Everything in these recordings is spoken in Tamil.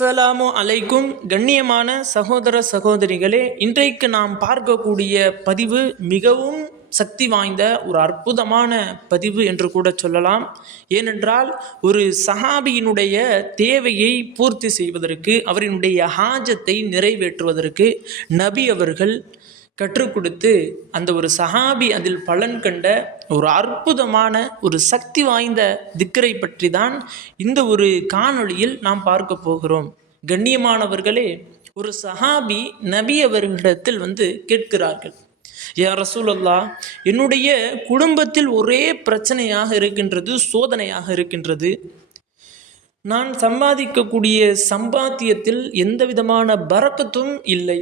அஸ்ஸலாமு அலைக்கும். கண்ணியமான சகோதர சகோதரிகளே இன்றைக்கு நாம் பார்க்கக்கூடிய பதிவு மிகவும் சக்தி வாய்ந்த ஒரு அற்புதமான பதிவு என்று கூட சொல்லலாம். ஏனென்றால் ஒரு சஹாபியினுடைய தேவையை பூர்த்தி செய்வதற்கு அவரினுடைய ஹாஜத்தை நிறைவேற்றுவதற்கு நபி அவர்கள் கற்றுக் கொடுத்து அந்த ஒரு சஹாபி அதில் பலன் கண்ட ஒரு அற்புதமான ஒரு சக்தி வாய்ந்த திக்கரை பற்றி தான் இந்த ஒரு காணொளியில் நாம் பார்க்க போகிறோம். கண்ணியமானவர்களே ஒரு சஹாபி நபி அவர்களிடத்தில் வந்து கேட்கிறார்கள். யா ரசூலல்லா என்னுடைய குடும்பத்தில் ஒரே பிரச்சனையாக இருக்கின்றது சோதனையாக இருக்கின்றது. நான் சம்பாதிக்கக்கூடிய சம்பாத்தியத்தில் எந்த விதமான பறக்கத்தும் இல்லை.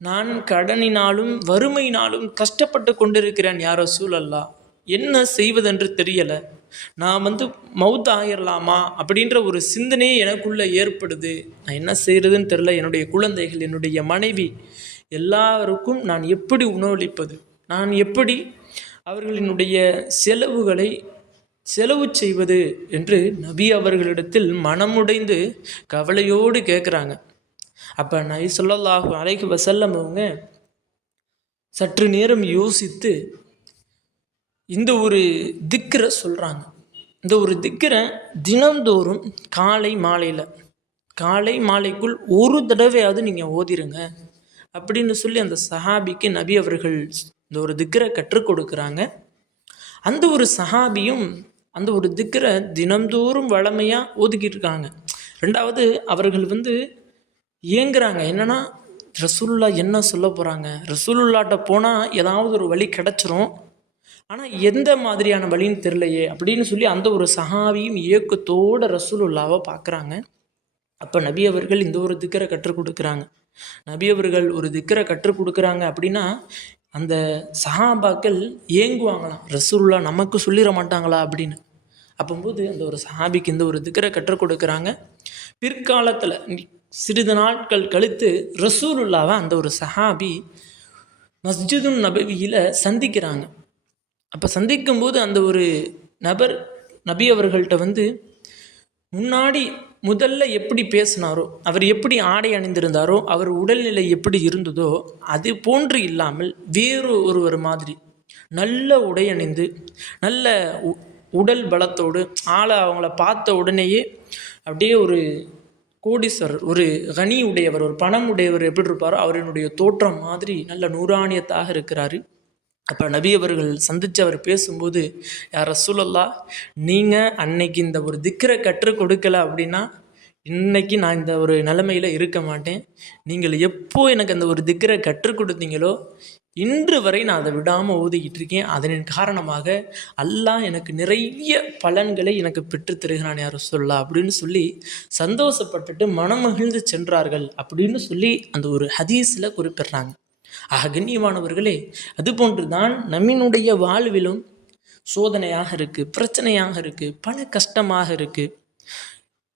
நான் கடனினாலும் வறுமையினாலும் கஷ்டப்பட்டு கொண்டிருக்கிறேன் யாரோ சூழல்லா என்ன செய்வதென்று தெரியலை. நான் வந்து மவுத் ஆயிரலாமா அப்படின்ற ஒரு சிந்தனையே எனக்குள்ளே ஏற்படுது. நான் என்ன செய்கிறதுன்னு தெரில என்னுடைய குழந்தைகள் என்னுடைய மனைவி எல்லாருக்கும் நான் எப்படி உணவளிப்பது? நான் எப்படி அவர்களினுடைய செலவுகளை செலவு செய்வது? என்று நபி அவர்களிடத்தில் மனமுடைந்து கவலையோடு கேட்குறாங்க. அப்போ நபி சொல்லல்லாஹு அலைக்கு வசல்லம் அவங்க சற்று நேரம் யோசித்து இந்த ஒரு திக்கரை சொல்கிறாங்க இந்த ஒரு திக்கரை தினந்தோறும் காலை மாலையில் காலை மாலைக்குள் ஒரு தடவையாவது நீங்கள் ஓதிருங்க அப்படின்னு சொல்லி அந்த சஹாபிக்கு நபி அவர்கள் இந்த ஒரு திக்கரை கற்றுக் கொடுக்குறாங்க. அந்த ஒரு சஹாபியும் அந்த ஒரு திக்கரை தினந்தோறும் வளமையாக ஓதிக்கிட்டு இருக்காங்க. ரெண்டாவது அவர்கள் வந்து ஏங்குறாங்க என்னன்னா ரசூலுல்லா என்ன சொல்ல போகிறாங்க ரசூலுல்லாட்ட போனால் ஏதாவது ஒரு வழி கிடச்சிரும். ஆனால் எந்த மாதிரியான வழின்னு தெரிலையே அப்படின்னு சொல்லி அந்த ஒரு சஹாவியும் இயக்கத்தோட ரசூலுல்லாவை பார்க்குறாங்க அப்போ நபி அவர்கள் இந்த ஒரு திக்கரை கற்றுக் கொடுக்குறாங்க. நபி அவர்கள் ஒரு திக்கரை கற்றுக் கொடுக்குறாங்க அப்படின்னா அந்த சஹாபாக்கள் ஏங்குவாங்களாம். ரசூலுல்லா நமக்கு சொல்லிட மாட்டாங்களா அப்படின்னு. அப்போம்போது அந்த ஒரு சஹாபிக்கு இந்த ஒரு திக்கரை கற்றுக் கொடுக்குறாங்க. பிற்காலத்தில் சிறிது நாட்கள் கழித்து ரசூலுல்லாவை அந்த ஒரு சஹாபி மஸ்ஜிதுன் நபவியில் சந்திக்கிறாங்க. அப்போ சந்திக்கும்போது அந்த ஒரு நபர் நபி அவர்கள்ட்ட வந்து முன்னாடி முதல்ல எப்படி பேசினாரோ அவர் எப்படி ஆடை அணிந்திருந்தாரோ அவர் உடல்நிலை எப்படி இருந்ததோ அது போன்று இல்லாமல் வேறு ஒருவர் மாதிரி நல்ல உடை அணிந்து நல்ல உ- உடல் பலத்தோடு ஆளை அவங்கள பார்த்த உடனேயே அப்படியே ஒரு கோடீஸ்வரர் ஒரு கனி உடையவர் ஒரு பணம் உடையவர் எப்படி இருப்பாரோ அவரினுடைய தோற்றம் மாதிரி நல்ல நூறாணியத்தாக இருக்கிறாரு. அப்போ நபி அவர்கள் சந்தித்து அவர் பேசும்போது யார் ரசூலல்லா நீங்கள் அன்னைக்கு இந்த ஒரு திக்கரை கற்றுக் கொடுக்கல அப்படின்னா இன்னைக்கு நான் இந்த ஒரு நிலைமையில் இருக்க மாட்டேன். நீங்கள் எப்போ எனக்கு அந்த ஒரு திக்கரை கற்றுக் கொடுத்தீங்களோ இன்று வரை நான் அதை விடாமல் ஓதிக்கிட்டு இருக்கேன். அதனின் காரணமாக அல்லாஹ் எனக்கு நிறைய பலன்களை எனக்கு பெற்று தருகிறான் யாரும் சொல்லா அப்படின்னு சொல்லி சந்தோஷப்பட்டுட்டு மனமகிழ்ந்து சென்றார்கள் அப்படின்னு சொல்லி அந்த ஒரு ஹதீஸில் குறிப்பிடுறாங்க. ஆக கண்ணியமானவர்களே அதுபோன்று தான் நம்மினுடைய வாழ்விலும் சோதனையாக இருக்குது பிரச்சனையாக இருக்குது பல கஷ்டமாக இருக்குது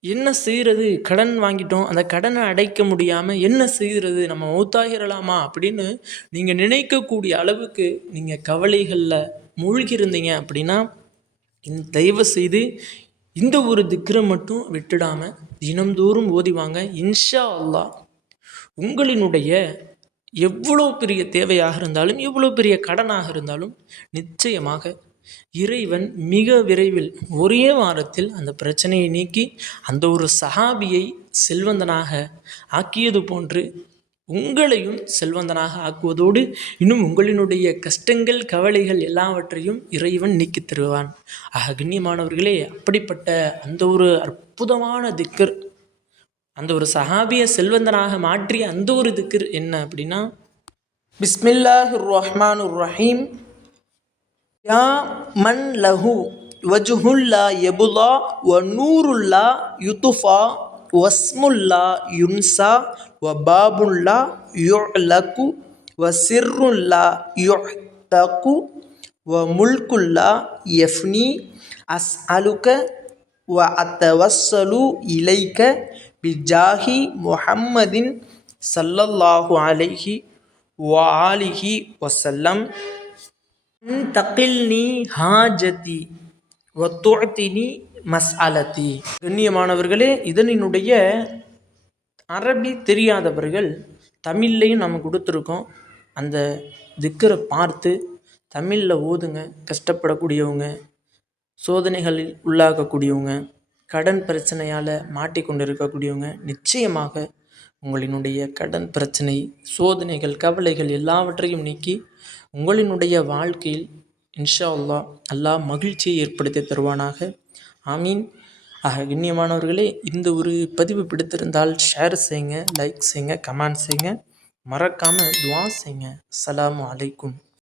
என்ன செய்கிறது கடன் வாங்கிட்டோம். அந்த கடனை அடைக்க முடியாமல் என்ன செய்கிறது நம்ம மௌத்தாகிடலாமா அப்படின்னு நீங்கள் நினைக்கக்கூடிய அளவுக்கு நீங்கள் கவலைகளில் மூழ்கியிருந்தீங்க அப்படின்னா தயவு செய்து இந்த ஒரு திக்ரை மட்டும் விட்டுடாமல் தினம்தோறும் ஓதிவாங்க இன்ஷா அல்லாஹ் உங்களினுடைய எவ்வளோ பெரிய தேவையாக இருந்தாலும் எவ்வளோ பெரிய கடனாக இருந்தாலும் நிச்சயமாக இறைவன் மிக விரைவில் ஒரே வாரத்தில் அந்த பிரச்சனையை நீக்கி அந்த ஒரு சஹாபியை செல்வந்தனாக ஆக்கியது போன்று உங்களையும் செல்வந்தனாக ஆக்குவதோடு இன்னும் உங்களினுடைய கஷ்டங்கள் கவலைகள் எல்லாவற்றையும் இறைவன் நீக்கித் தருவான். ஆக கண்ணியமானவர்களே அப்படிப்பட்ட அந்த ஒரு அற்புதமான திக்கர் அந்த ஒரு சஹாபிய செல்வந்தனாக மாற்றிய அந்த ஒரு திக்கர் என்ன அப்படின்னா பிஸ்மில்லாஹு ரஹ்மான் ரஹீம் யா மன் லஹு வஜுஹுல்லா எபுலா வ நூருல்லா யுதுஃபா வஸ்முல்லா யுன்சா வ பாபுல்லா யுலகு வ சிர்ருல்லா யுஹ்தகு வ முல்குல்லா எஃப்னி அஸ் அலுக வ அத்தவசலு இலைக்க பிஜாஹி முஹம்மதின் சல்லல்லாஹு அலைஹி வ ஆலிஹி வசல்லம் தகில்னி ஹாஜதி வத்துஅத்தினி மஸ்அலதி. கண்ணியமானவர்களே இதனினுடைய அரபி தெரியாதவர்கள் தமிழ்லையும் நம்ம கொடுத்துருக்கோம். அந்த திக்கரை பார்த்து தமிழில் ஓதுங்க கஷ்டப்படக்கூடியவங்க சோதனைகளில் உள்ளாகக்கூடியவங்க கடன் பிரச்சனையால் மாட்டிக்கொண்டு இருக்கக்கூடியவங்க நிச்சயமாக உங்களினுடைய கடன் பிரச்சனை சோதனைகள் கவலைகள் எல்லாவற்றையும் நீக்கி உங்களினுடைய வாழ்க்கையில் இன்ஷா அல்லா அல்லாஹ் மகிழ்ச்சியை ஏற்படுத்தி தருவானாக. ஆமீன். ஆக கண்ணியமானவர்களே இந்த ஒரு பதிவு பிடித்திருந்தால் ஷேர் செய்யுங்க லைக் செய்யுங்க கமெண்ட் செய்யுங்க. மறக்காமல் துவா செய்யுங்க. அஸ்ஸலாமு அலைக்கும்.